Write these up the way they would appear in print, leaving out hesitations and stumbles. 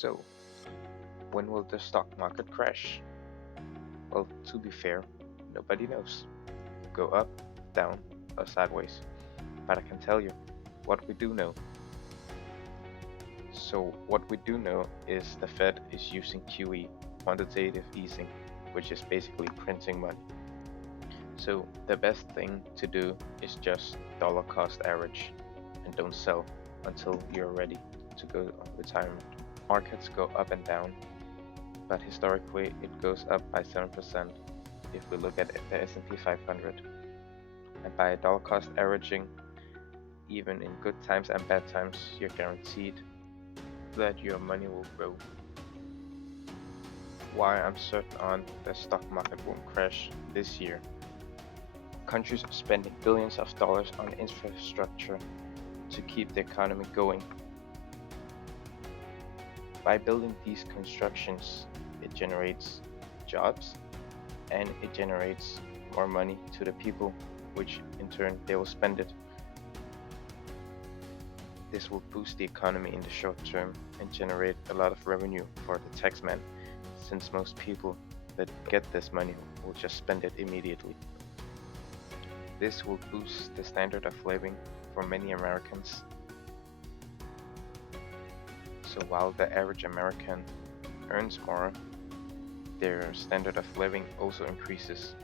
So, when will the stock market crash? Well, to be fair, nobody knows. Go up, down, or sideways. But I can tell you what we do know. So, what we do know is the Fed is using QE, quantitative easing, which is basically printing money. So, the best thing to do is just dollar cost average and don't sell until you're ready to go on retirement. Markets go up and down, but historically it goes up by 7% if we look at the S&P 500. And by dollar cost averaging, even in good times and bad times, you're guaranteed that your money will grow. Why I'm certain on the stock market won't crash this year. Countries are spending billions of dollars on infrastructure to keep the economy going. By building these constructions, it generates jobs and it generates more money to the people, which in turn they will spend it. This will boost the economy in the short term and generate a lot of revenue for the taxman, since most people that get this money will just spend it immediately. This will boost the standard of living for many Americans. So while the average American earns more, their standard of living also increases.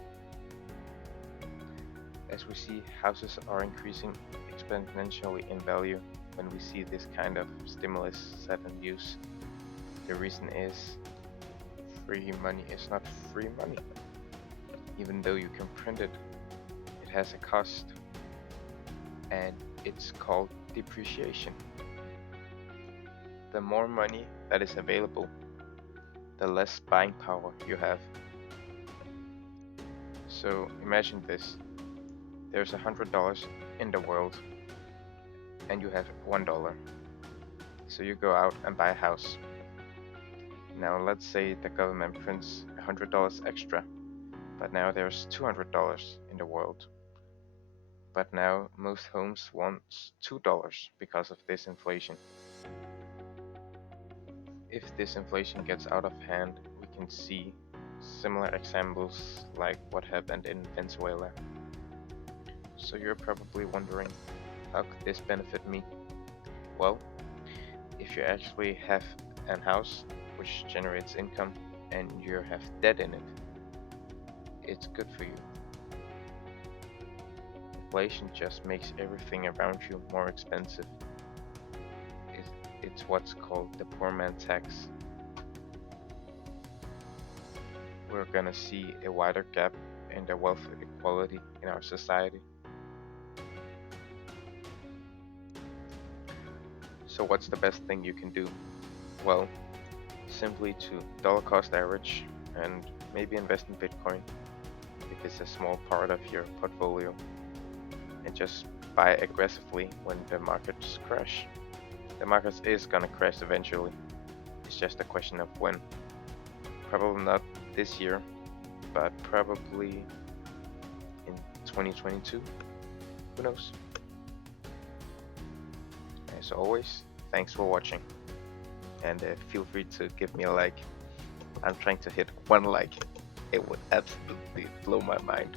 As we see, houses are increasing exponentially in value when we see this kind of stimulus set in use. The reason is free money is not free money. Even though you can print it, it has a cost, and it's called depreciation. The more money that is available, the less buying power you have. So imagine this. There's $100 in the world and you have $1. So you go out and buy a house. Now let's say the government prints $100 extra, but now there's $200 in the world. But now most homes want $2 because of this inflation. If this inflation gets out of hand, we can see similar examples like what happened in Venezuela. So you're probably wondering, how could this benefit me? Well, if you actually have a house which generates income and you have debt in it, it's good for you. Inflation just makes everything around you more expensive. It's what's called the poor man tax. We're gonna see a wider gap in the wealth equality in our society. So what's the best thing you can do? Well, simply to dollar cost average and maybe invest in Bitcoin if it's a small part of your portfolio, and just buy aggressively when the markets crash. The market is gonna crash eventually. It's just a question of when. Probably not this year, but probably in 2022. Who knows? As always, thanks for watching, and feel free to give me a like. I'm trying to hit 1 like. It would absolutely blow my mind.